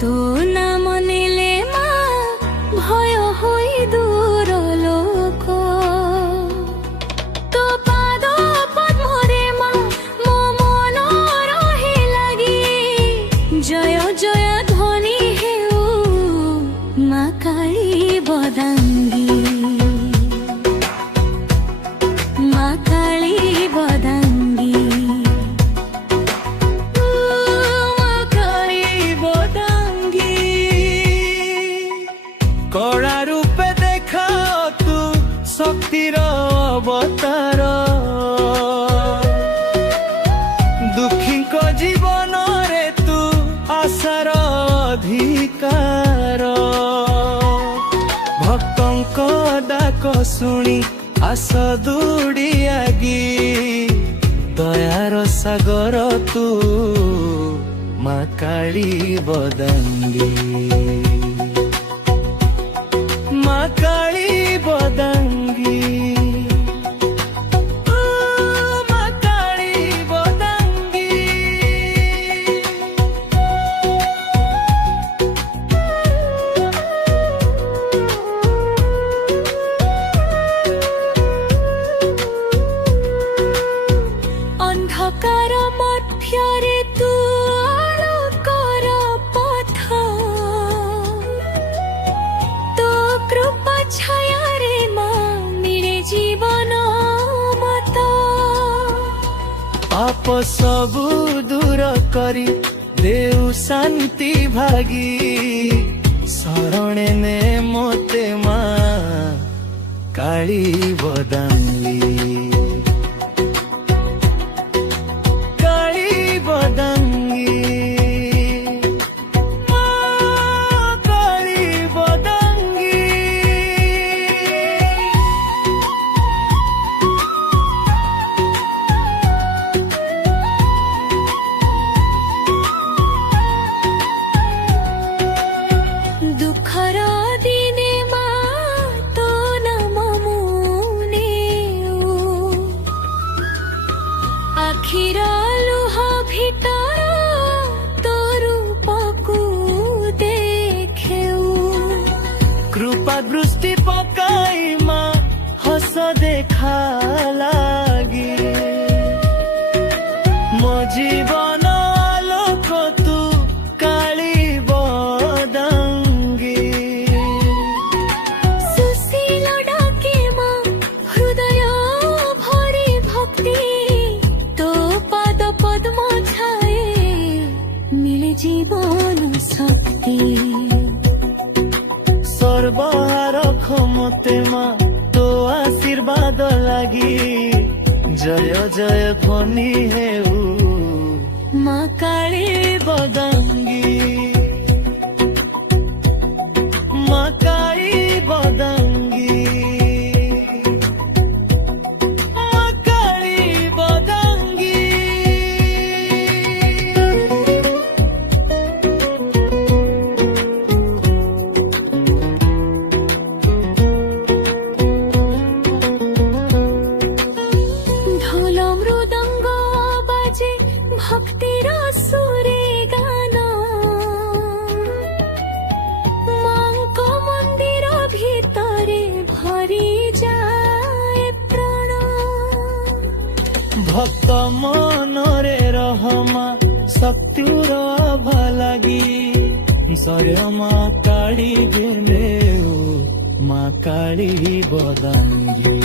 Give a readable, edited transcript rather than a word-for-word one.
তো না মনিলে মা ভয় হই দূর লোক তো পাদ পদ্মরে মা মো মন রহে লাগি জয় জয় ধ্বনি হেউ মা কালী বদাঙ্গী মা কালী বদাঙ্গী कड़ा रूपे देखा तू शक्तिर अवतार दुखी को जीवन रे तू आशार अधिकार भक्तों डाक शुणी आस दूड़ी आगी दयार सागर तू माँ काली बदांगी माँ काली बदांगी माँ काली बदांगी अंधकार मध्यरे तू आलोकर पथ तो कृपा छाया रे माँ मिले जीवन मत पाप सबु दूर करी देउ शांति भागी शरणे ने मोते माँ काली बदांगी दुखर दिने मा तो नाम मुने आखिर लुह भितर तो रूपकु देखेउ कृपा दृष्टि पकाई माँ हस देखा लागी मो जीवन आलोक तू काली बदांगी सुशील डाके माँ हृदय भरी भक्ति तो पाद पद्म छाए मिले जीवन शक्ति सर्वहार क्षमते माँ तो आशीर्वाद लागी जय जय ध्वनि हेउ माँ काली बदांगी माँ काली बदांगी माँ काली बदांगी ढोल मृदंग बाजे भक्तिर सुरे गान मांक मंदिर भितरे भरी जाए प्राण भक्त मनरे रहमा शक्तिर भलागी सरे माँ काली बेमेउ माँ काली बदांगी।